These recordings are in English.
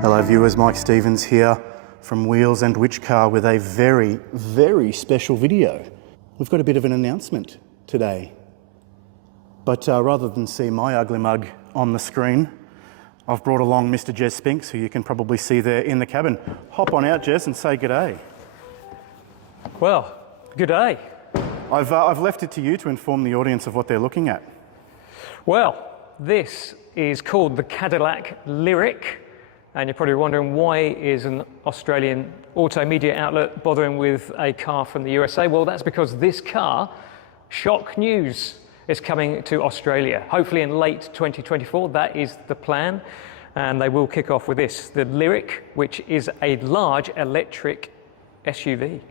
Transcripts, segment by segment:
Hello viewers, Mike Stevens here from Wheels and WhichCar with a very, very special video. We've got a bit of an announcement today. But rather than see my ugly mug on the screen, I've brought along Mr. Jez Spinks, who you can probably see there in the cabin. Hop on out, Jez, and say g'day. Well, g'day. I've left it to you to inform the audience of what they're looking at. Well, this is called the Cadillac Lyric, and you're probably wondering why is an Australian auto media outlet bothering with a car from the USA? Well, that's because this car, shock news, is coming to Australia, hopefully in late 2024. That is the plan, and they will kick off with this, the Lyric, which is a large electric SUV.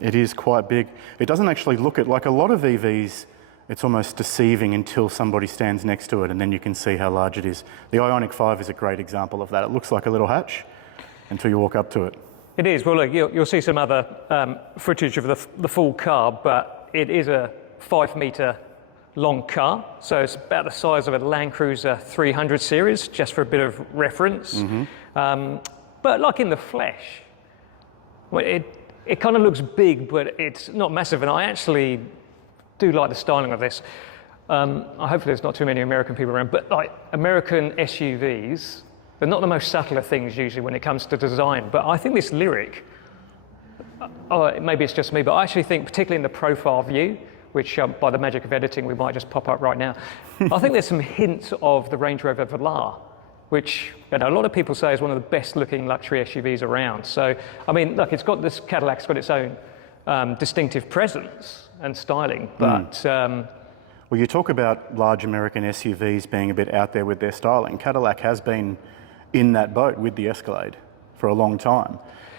It is quite big. It doesn't actually look it like a lot of EVs. It's almost deceiving until somebody stands next to it and then you can see how large it is. The Ioniq 5 is a great example of that. It looks like a little hatch until you walk up to it. It is. Well, look, you'll see some other footage of the full car, but it is a 5-metre long car. So it's about the size of a Land Cruiser 300 series, just for a bit of reference. Mm-hmm. But like in the flesh, well, it kind of looks big, but it's not massive. And I actually do like the styling of this. Hopefully there's not too many American people around, but like American SUVs, they're not the most subtle of things usually when it comes to design. But I think this Lyric, maybe it's just me, but I actually think particularly in the profile view, which by the magic of editing we might just pop up right now, I think there's some hints of the Range Rover Velar, which a lot of people say is one of the best looking luxury SUVs around. So, I mean, look, Cadillac's got its own distinctive presence and styling, but... Well, you talk about large American SUVs being a bit out there with their styling. Cadillac has been in that boat with the Escalade for a long time.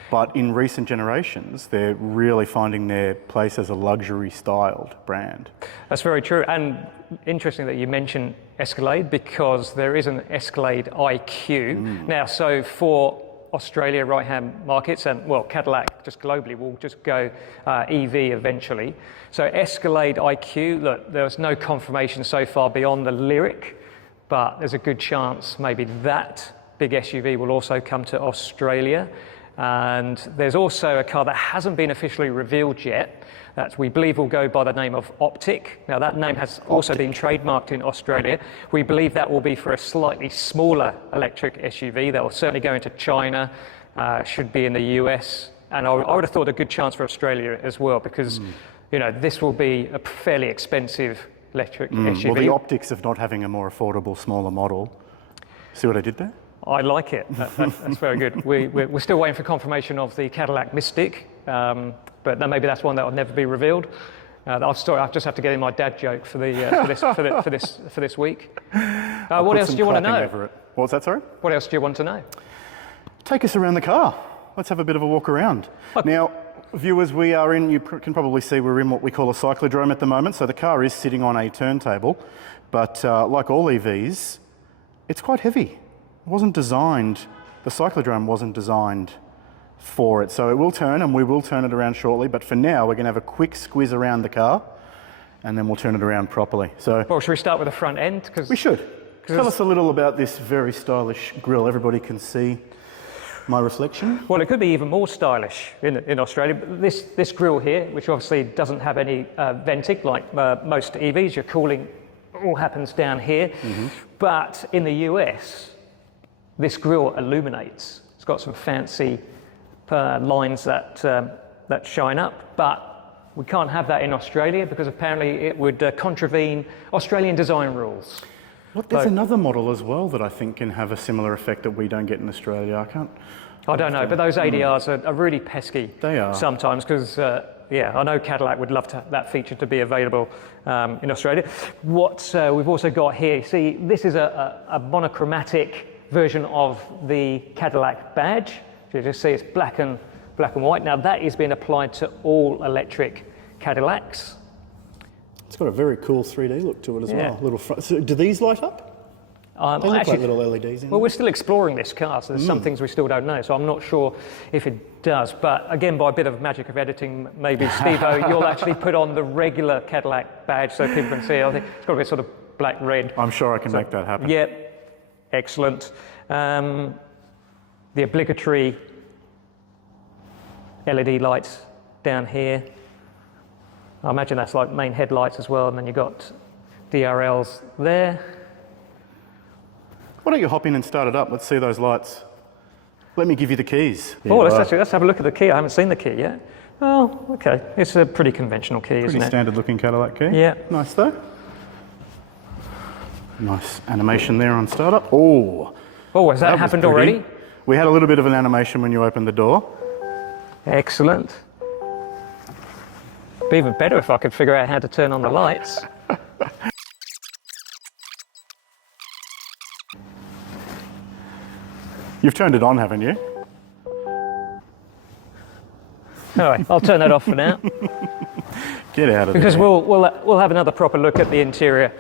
But in recent generations, they're really finding their place as a luxury-styled brand. That's very true. And interesting that you mention Escalade, because there is an Escalade IQ. Now, so for Australia right-hand markets, and well, Cadillac just globally will just go EV eventually. So Escalade IQ, look, there's no confirmation so far beyond the Lyric, but there's a good chance maybe that big SUV will also come to Australia. And there's also a car that hasn't been officially revealed yet that we believe will go by the name of Optic. Now that name has also been trademarked in Australia. We believe that will be for a slightly smaller electric SUV that will certainly go into China, should be in the US. And I would have thought a good chance for Australia as well, because this will be a fairly expensive electric SUV. Well, the optics of not having a more affordable, smaller model. See what I did there? I like it. That's very good. We're still waiting for confirmation of the Cadillac Mystic, but maybe that's one that will never be revealed. I just have to get in my dad joke for this week. What else do you want to know? What was that, sorry? What else do you want to know? Take us around the car. Let's have a bit of a walk around. Now, viewers, we are in, you can probably see we're in what we call a cyclodrome at the moment. So the car is sitting on a turntable, but like all EVs, it's quite heavy. It wasn't designed, the cyclodrome wasn't designed for it. So it will turn, and we will turn it around shortly, but for now we're going to have a quick squiz around the car and then we'll turn it around properly. So, well, should we start with the front end? We should. Tell us a little about this very stylish grille. Everybody can see my reflection. Well, it could be even more stylish in Australia. But this grille here, which obviously doesn't have any venting like most EVs, your cooling all happens down here. Mm-hmm. But in the US, this grille illuminates. It's got some fancy lines that shine up, but we can't have that in Australia because apparently it would contravene Australian design rules. There's another model as well that I think can have a similar effect that we don't get in Australia. I don't know, but those ADRs are really pesky. They are. Sometimes, because I know Cadillac would love that feature to be available in Australia. What we've also got here, see, this is a monochromatic version of the Cadillac badge. You just see it's black and white. Now that is being applied to all electric Cadillacs. It's got a very cool 3D look to it as well. Little front. So do these light up? They look like little LEDs in Well, them. we're still exploring this car, so there's some things we still don't know. So I'm not sure if it does. But again, by a bit of magic of editing, maybe Steve-O, you'll actually put on the regular Cadillac badge so people can see. I think it's got to be sort of black-red. I'm sure I can make that happen. Yeah, excellent. The obligatory LED lights down here. I imagine that's like main headlights as well, and then you've got DRLs there. Why don't you hop in and start it up? Let's see those lights. Let me give you the keys. Oh, let's have a look at the key. I haven't seen the key yet. Oh, okay. It's a pretty conventional key, isn't it? Pretty standard looking Cadillac key. Yeah. Nice though. Nice animation there on startup. Oh, Oh, has that was happened pretty. already? We had a little bit of an animation when you opened the door. Excellent. Be even better if I could figure out how to turn on the lights. You've turned it on, haven't you? All right, I'll turn that off for now. Get out of Because there. we'll have another proper look at the interior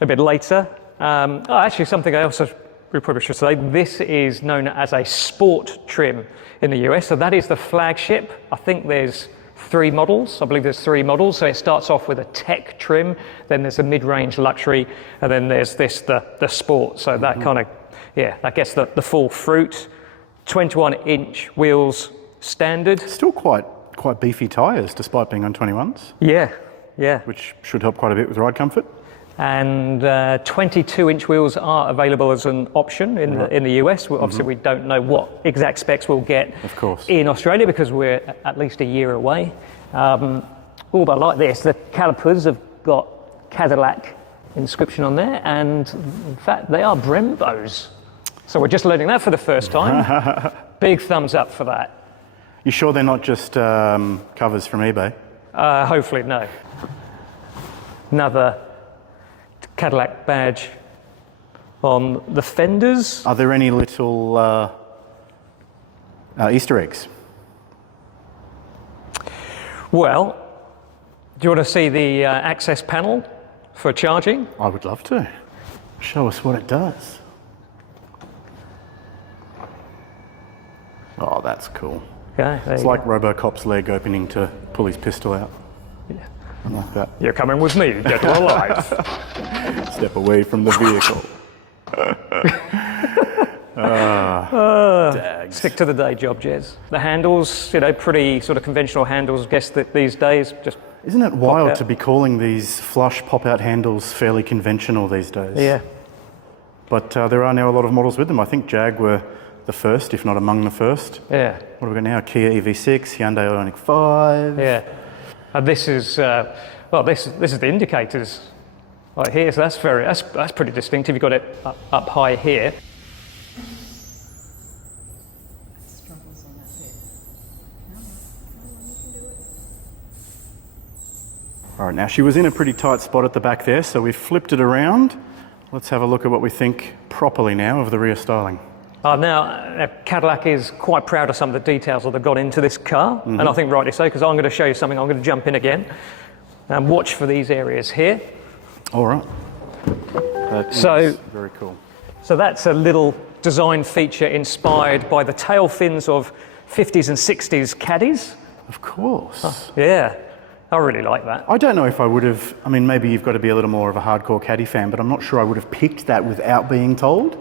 a bit later. Actually, something I also we probably should say, this is known as a sport trim in the US. So that is the flagship. I think there's 3 models. I believe there's 3 models. So it starts off with a tech trim, then there's a mid-range luxury, and then there's this, the sport. So that kind of, yeah, that gets the full fruit. 21-inch wheels standard. Still quite beefy tyres despite being on 21s, Yeah, yeah. which should help quite a bit with ride comfort. And 22-inch wheels are available as an option in the US. Well, obviously, we don't know what exact specs we'll get Of course. in Australia because we're at least a year away. But I like this. The calipers have got Cadillac inscription on there, and in fact, they are Brembos. So we're just learning that for the first time. Big thumbs up for that. You sure they're not just covers from eBay? Hopefully, no. Another Cadillac badge on the fenders. Are there any little Easter eggs? Well, do you want to see the access panel for charging? I would love to. Show us what it does. Oh, that's cool. Okay, there It's you like RoboCop's leg opening to pull his pistol out. go. Yeah. I like that. You're coming with me, get alive. Step away from the vehicle. Dags. Stick to the day job, Jez. The handles, pretty sort of conventional handles. Guess that these days just Isn't it wild out. to be calling these flush pop-out handles fairly conventional these days? yeah. But there are now a lot of models with them. I think Jag were the first, if not among the first. Yeah. What have we got now? Kia EV6, Hyundai Ioniq 5. Yeah. And this is this is the indicators right here. So that's pretty distinctive. You've got it up high here. Struggles on that bit. No, you can do it. All right, now she was in a pretty tight spot at the back there, so we've flipped it around. Let's have a look at what we think properly now of the rear styling. Now, Cadillac is quite proud of some of the details that have gone into this car, and I think rightly so, because I'm going to show you something. I'm going to jump in again and watch for these areas here. All right. That So- is very cool. So that's a little design feature inspired by the tail fins of 50s and 60s Caddies. Of course. Yeah, I really like that. I don't know if I would have, I mean, maybe you've got to be a little more of a hardcore Caddy fan, but I'm not sure I would have picked that without being told.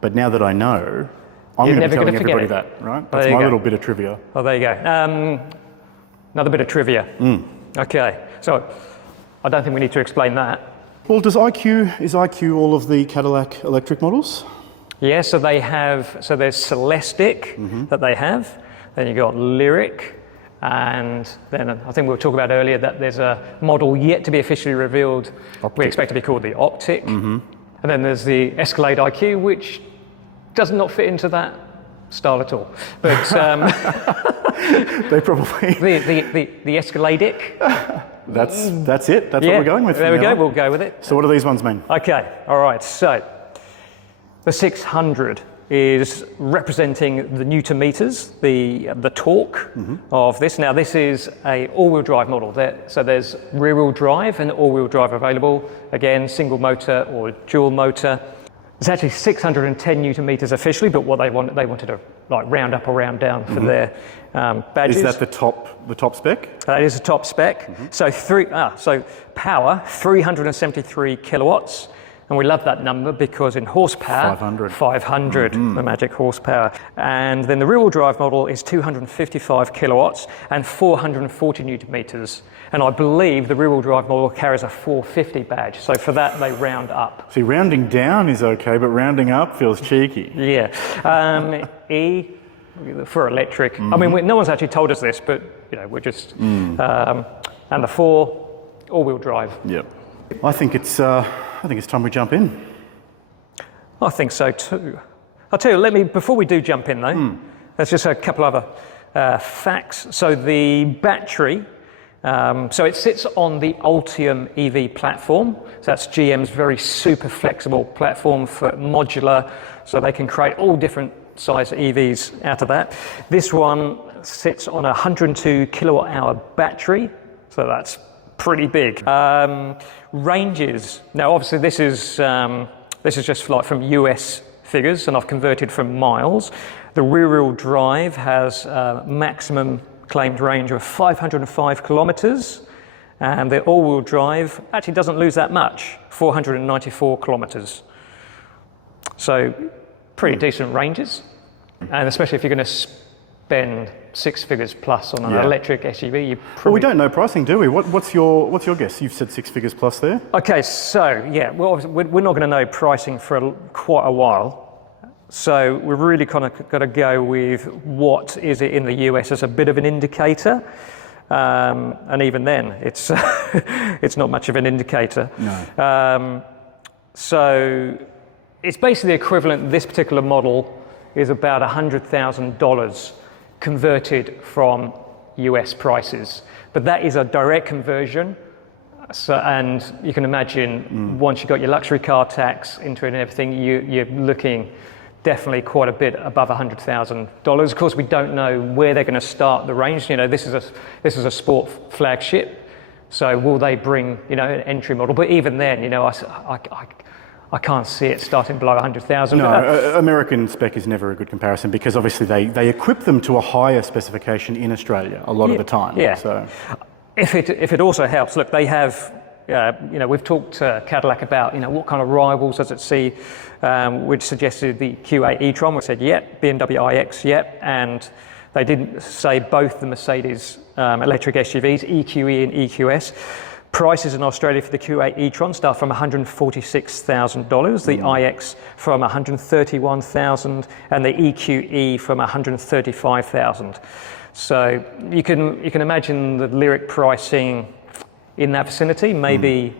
But now that I know, I'm going to be never telling gonna forget everybody it. that, right? There That's you my go. little bit of trivia. Oh, there you go. Another bit of trivia. Okay, so I don't think we need to explain that. Well, is IQ all of the Cadillac electric models? Yeah, so there's Celestic that they have, then you've got Lyric, and then I think we were talking about earlier that there's a model yet to be officially revealed. Optic. We expect to be called the Optic. And then there's the Escalade IQ, which does not fit into that style at all. But They probably, the Escaladic. that's it, that's what we're going with. There from we now go, on. we'll go with it. So what do these ones mean? Okay, all right, so the 600 is representing the Newton meters, the torque of this. Now this is a all-wheel drive model. So there's rear-wheel drive and all-wheel drive available. Again, single motor or dual motor. It's actually 610 newton meters officially, but what they wanted to like round up or round down for their badges. Is that the top spec? That is the top spec. So power 373 kilowatts, and we love that number because in horsepower 500, the magic horsepower. And then the rear-wheel drive model is 255 kilowatts and 440 newton meters. And I believe the rear-wheel drive model carries a 450 badge. So for that, they round up. See, rounding down is okay, but rounding up feels cheeky. Yeah. E for electric. I mean, no one's actually told us this, but you know, we're just. And the 4 all-wheel drive. Yep. I think it's time we jump in. I think so too. I'll tell you. Before we do jump in though, there's just a couple other facts. So the battery. So it sits on the Ultium EV platform. So that's GM's very super flexible platform for modular, so they can create all different size EVs out of that. This one sits on a 102 kilowatt hour battery, so that's pretty big. Ranges. Now, obviously, this is just like from US figures, and I've converted from miles. The rear-wheel drive has maximum claimed range of 505 kilometers, and the all-wheel drive actually doesn't lose that much, 494 kilometers. So pretty decent ranges, and especially if you're going to spend 6 figures plus on an electric SUV, you probably... Well, we don't know pricing, do we? What's your guess? You've said 6 figures plus there. Okay, so yeah, well, we're not going to know pricing for quite a while. So we're really kind of got to go with what is it in the US as a bit of an indicator, and even then, it's it's not much of an indicator. No. So it's basically the equivalent. This particular model is about $100,000 converted from US prices, but that is a direct conversion. So, and you can imagine once you got your luxury car tax into it and everything, you're looking definitely quite a bit above $100,000. Of course, we don't know where they're going to start the range. You know, this is a sport flagship, so will they bring, you know, an entry model? But even then, you know, I can't see it starting below 100,000. No, American spec is never a good comparison because obviously they equip them to a higher specification in Australia a lot of the time. Yeah. So if it also helps, look, they have. You know, we've talked to Cadillac about, you know, what kind of rivals does it see, which suggested the Q8 e-tron. We said, yep, BMW iX, yep, and they didn't say both the Mercedes electric SUVs, EQE and EQS. Prices in Australia for the Q8 e-tron start from $146,000, the iX from $131,000, and the EQE from $135,000. So you can imagine the Lyric pricing in that vicinity, maybe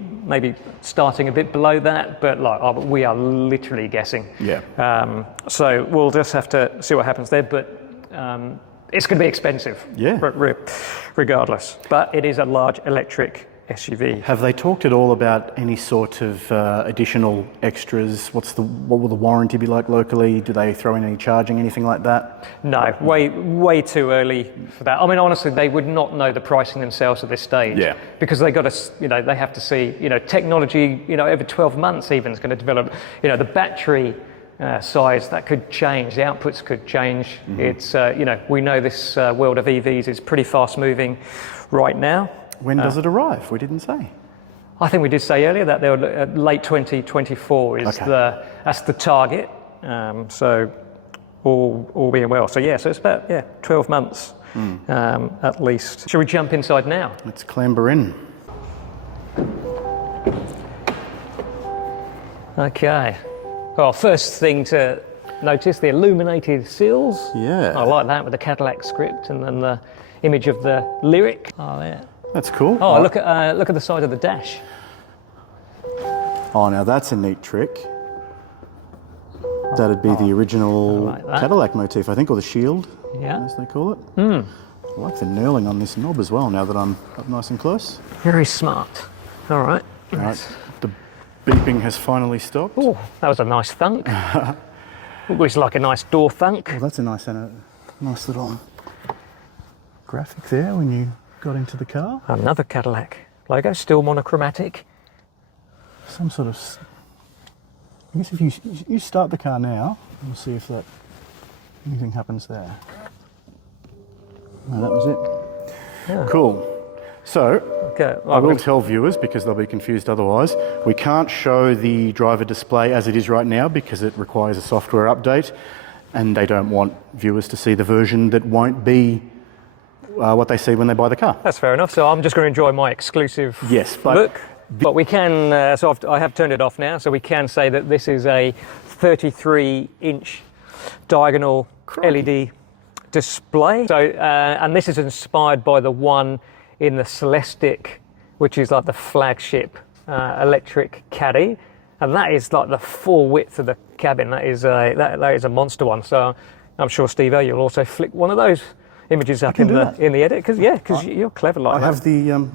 starting a bit below that, but like we are literally guessing. yeah. So we'll just have to see what happens there, but it's going to be expensive, regardless. But it is a large electric SUV. Have they talked at all about any sort of additional extras? What will the warranty be like locally? Do they throw in any charging, anything like that? No, way too early for that. I mean, honestly, they would not know the pricing themselves at this stage. Yeah. Because they got to, you know, they have to see, you know, technology, you know, over 12 months even is going to develop. You know, the battery size that could change, the outputs could change. It's, you know, we know this world of EVs is pretty fast moving right now. When does it arrive? We didn't say. I think we did say earlier that they were late 2024 is that's the target. So all being well. So yeah, so it's about 12 months at least. Shall we jump inside now? Let's clamber in. Okay. Well, first thing to notice, the illuminated seals. Yeah. I like that with the Cadillac script and then the image of the Lyric. Oh yeah. That's cool. Oh, look at the side of the dash. Oh, now that's a neat trick. That'd be the original Cadillac motif, I think, or the shield, as they call it. I like the knurling on this knob as well, now that I'm up nice and close. Very smart. All right. All right. The beeping has finally stopped. Oh, that was a nice thunk. It's like a nice door thunk. Well, that's a nice little graphic there when you got into the car. Another Cadillac logo, still monochromatic. Some sort of I guess if you start the car now, we'll see if anything happens there. No, that was it. Yeah. Cool. So, Okay. I will tell viewers, because they'll be confused otherwise, we can't show the driver display as it is right now because it requires a software update, and they don't want viewers to see the version that won't be what they see when they buy the car. That's fair enough. So I'm just going to enjoy my exclusive look. But we can, I have turned it off now, so we can say that this is a 33-inch diagonal LED display. So, and this is inspired by the one in the Celestiq, which is like the flagship electric caddy, and that is like the full width of the cabin. That is a monster one. So I'm sure, Steve, you'll also flick one of those images up in the edit, because you're clever like that.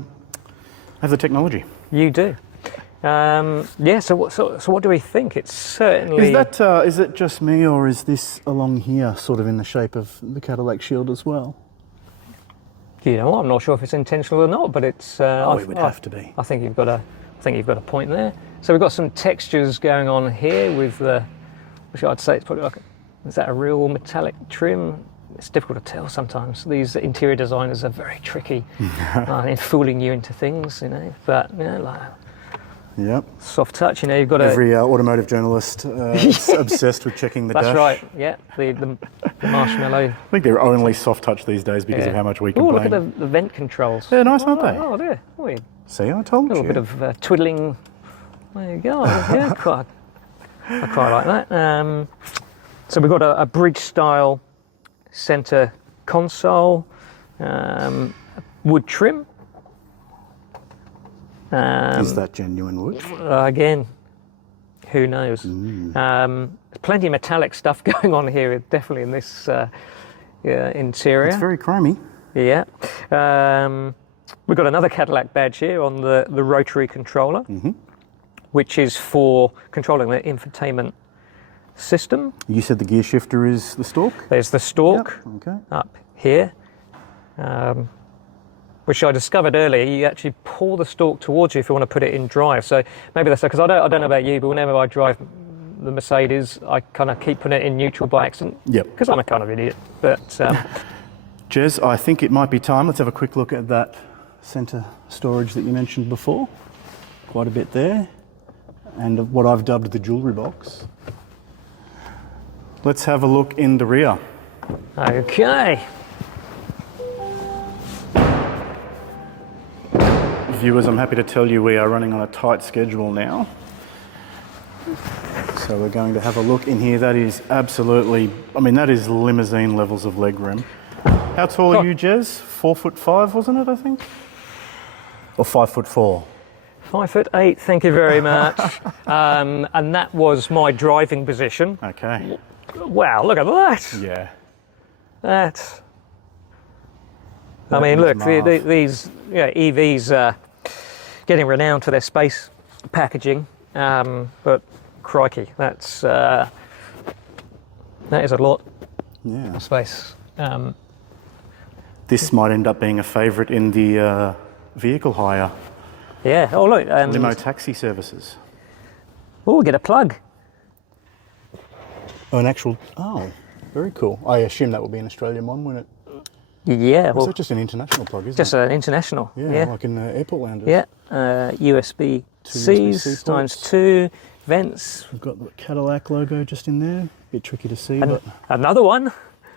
I have the technology. You do. So what do we think? It's certainly... Is it just me, or is this along here sort of in the shape of the Cadillac shield as well? You know, I'm not sure if it's intentional or not, but it's... it would have to be. I think you've got a point there. So we've got some textures going on here with the, which I'd say it's probably like, is that a real metallic trim? It's difficult to tell sometimes. These interior designers are very tricky in fooling you into things, you know. But like soft touch, you know. You've got every automotive journalist is obsessed with checking the dash. That's right. Yeah, the marshmallow. I think they're only soft touch these days because of how much we complain. Oh, look at the vent controls. They're nice, aren't they? Oh, there. See, I told you. A little bit of twiddling. There you go. Yeah, I quite like that. So we've got a bridge style centre console, wood trim. Is that genuine wood? Again, who knows? Plenty of metallic stuff going on here, definitely in this interior. It's very chromey. Yeah. We've got another Cadillac badge here on the rotary controller, which is for controlling the infotainment system. You said the gear shifter is the stalk? There's the stalk up here, which I discovered earlier. You actually pull the stalk towards you if you want to put it in drive. So maybe that's because I don't know about you, but whenever I drive the Mercedes, I kind of keep putting it in neutral by accident. Yep. Because I'm a kind of idiot. But Jez, I think it might be time. Let's have a quick look at that centre storage that you mentioned before. Quite a bit there, and what I've dubbed the jewellery box. Let's have a look in the rear. Okay. Viewers, I'm happy to tell you we are running on a tight schedule now. So we're going to have a look in here. That is absolutely, that is limousine levels of legroom. How tall are you, Jez? 4'5", wasn't it, I think? Or 5'4"? 5'8", thank you very much. And that was my driving position. Okay. Wow, look at that. Yeah. Look, these EVs are getting renowned for their space packaging, but crikey, that is a lot of space. This might end up being a favourite in the vehicle hire. Yeah. Oh look. Limo taxi services. Oh, get a plug. Oh, an actual. Oh, very cool. I assume that will be an Australian one, won't it? Yeah. Well, is that just an international plug, isn't it? Just an international. Yeah, like in airport lounges. Yeah. USB-Cs times 2 vents. We've got the Cadillac logo just in there. A bit tricky to see, but another one.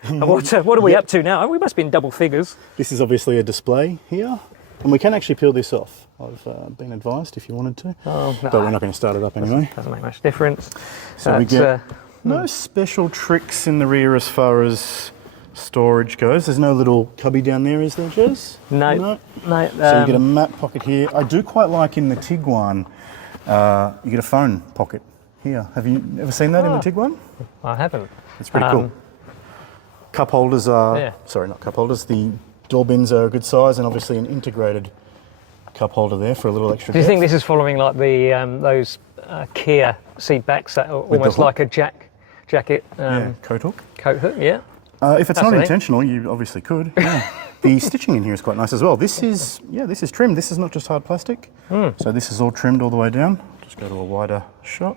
What are we up to now? We must be in double figures. This is obviously a display here, and we can actually peel this off. I've been advised if you wanted to, but we're not going to start it up anyway. Doesn't make much difference. So we get no special tricks in the rear as far as storage goes. There's no little cubby down there, is there, Jez? No. So you get a map pocket here. I do quite like in the Tiguan, you get a phone pocket here. Have you ever seen that in the Tiguan? I haven't. It's pretty cool. Cup holders are, sorry, not cup holders, the door bins are a good size, and obviously an integrated cup holder there for a little extra. Do you think this is following like the those Kia seat backs that are almost like a jacket? Coat hook. Coat hook, yeah. If it's not intentional, you obviously could. Yeah. The stitching in here is quite nice as well. This is trimmed. This is not just hard plastic. So this is all trimmed all the way down. Just go to a wider shot.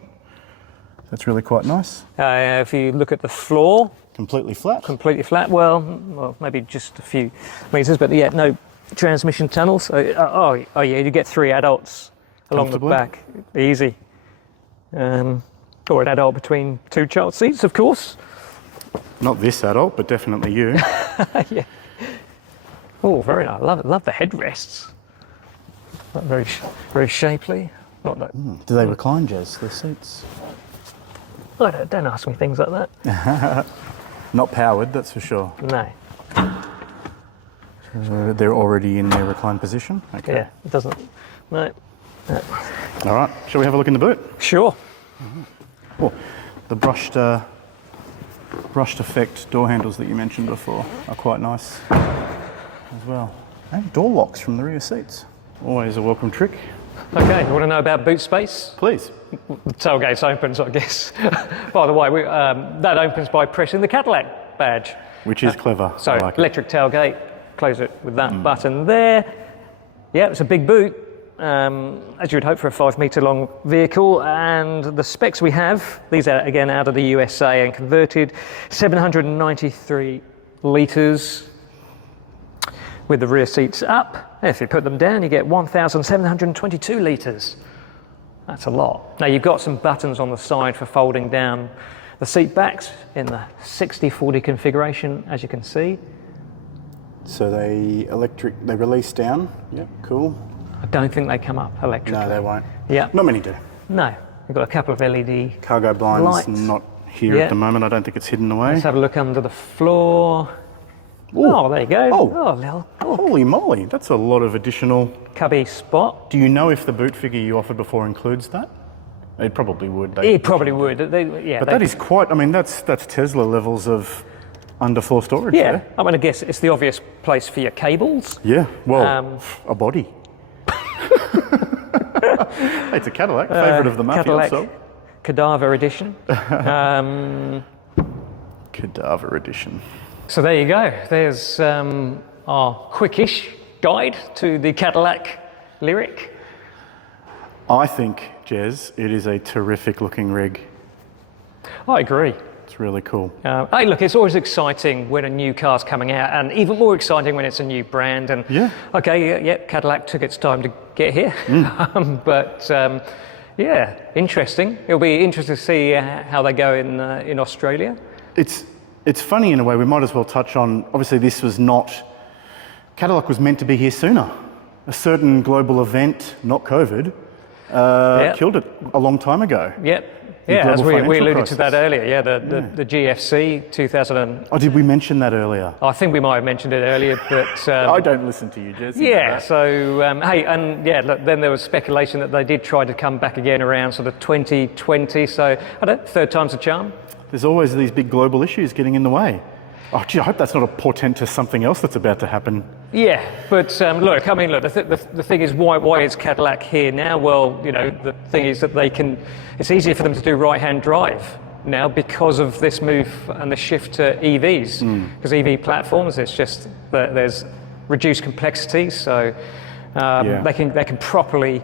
That's really quite nice. If you look at the floor, Completely flat. completely flat. Well, maybe just a few meters, but yeah, no transmission tunnels. Oh yeah, you get 3 adults along the back, easy. Or an adult between 2 child seats, of course. Not this adult, but definitely you. Yeah. Oh, very nice. Love the headrests. Not very shapely. Not that. Do they recline, Jez, the seats? Oh, don't ask me things like that. Not powered, that's for sure. No. They're already in their reclined position? Okay. Yeah, it doesn't. No. All right, shall we have a look in the boot? Sure. Oh, the brushed effect door handles that you mentioned before are quite nice as well. And door locks from the rear seats. Always a welcome trick. Okay, you want to know about boot space? Please. The tailgate opens, I guess. By the way, that opens by pressing the Cadillac badge. Which is clever. So, I like it. electric tailgate, close it with that button there. Yeah, it's a big boot, as you would hope for a 5 metre long vehicle. And the specs we have, these are again out of the USA and converted, 793 litres with the rear seats up. If you put them down, you get 1,722 litres. That's a lot. Now, you've got some buttons on the side for folding down the seat backs in the 60/40 configuration, as you can see. So they release down. Yep, cool. I don't think they come up electrically. No, they won't. Yeah. Not many do. No. You've got a couple of LED Cargo blinds, lights. not here Yeah. at the moment. I don't think it's hidden away. Let's have a look under the floor. Ooh. Oh, there you go. Oh. Little Holy moly, that's a lot of additional. cubby spot. Do you know if the boot figure you offered before includes that? It probably would. It probably would. But that is quite, I mean, that's Tesla levels of underfloor storage Yeah. there. I'm going to guess it's the obvious place for your cables. Yeah, well, a body. It's a Cadillac, favourite of the mafia. Cadillac So. Cadaver Edition. Cadaver edition. So there you go. There's our quickish guide to the Cadillac Lyric. I think, Jez, it is a terrific looking rig. I agree. It's really cool. Hey, look, it's always exciting when a new car's coming out, and even more exciting when it's a new brand. And Yeah. okay, yeah, Cadillac took its time to get here, but yeah, interesting. It'll be interesting to see how they go in Australia. It's funny in a way. We might as well touch on. Obviously, this was not. Cadillac was meant to be here sooner. A certain global event, not COVID, killed it a long time ago. Yep. The Yeah, as global we financial alluded to that crisis. earlier. Yeah, the GFC 2000. Oh, did we mention that earlier? I think we might have mentioned it earlier, but I don't listen to you, Jez. yeah. So hey, and yeah, look, then there was speculation that they did try to come back again around sort of 2020. So I don't. Third time's a charm. There's always these big global issues getting in the way. Oh, gee, I hope that's not a portent to something else that's about to happen. Yeah, but look, I mean, look, the thing is, why is Cadillac here now? Well, you know, the thing is that it's easier for them to do right-hand drive now because of this move and the shift to EVs. Because EV platforms, it's just that there's reduced complexity, so they can properly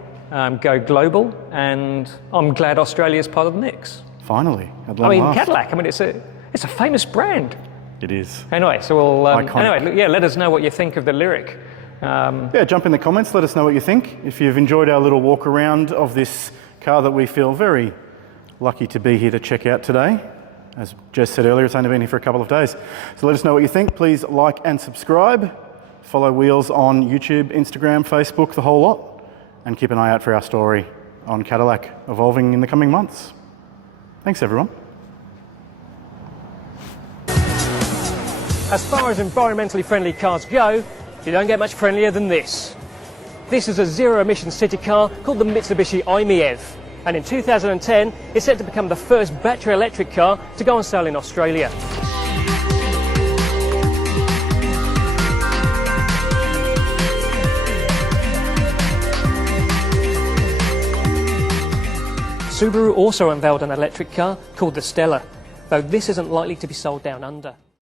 go global, and I'm glad Australia's part of the mix. Finally, at long I mean, last. Cadillac, I mean, it's a famous brand. It is. Anyway, so we'll Iconic. yeah, let us know what you think of the Lyric. Yeah, jump in the comments. Let us know what you think. If you've enjoyed our little walk around of this car that we feel very lucky to be here to check out today. As Jez said earlier, it's only been here for a couple of days. So let us know what you think. Please like and subscribe. Follow Wheels on YouTube, Instagram, Facebook, the whole lot. And keep an eye out for our story on Cadillac evolving in the coming months. Thanks, everyone. As far as environmentally friendly cars go, you don't get much friendlier than this. This is a zero-emission city car called the Mitsubishi i-MiEV, and in 2010 it's set to become the first battery electric car to go on sale in Australia. Subaru also unveiled an electric car called the Stella, though this isn't likely to be sold down under.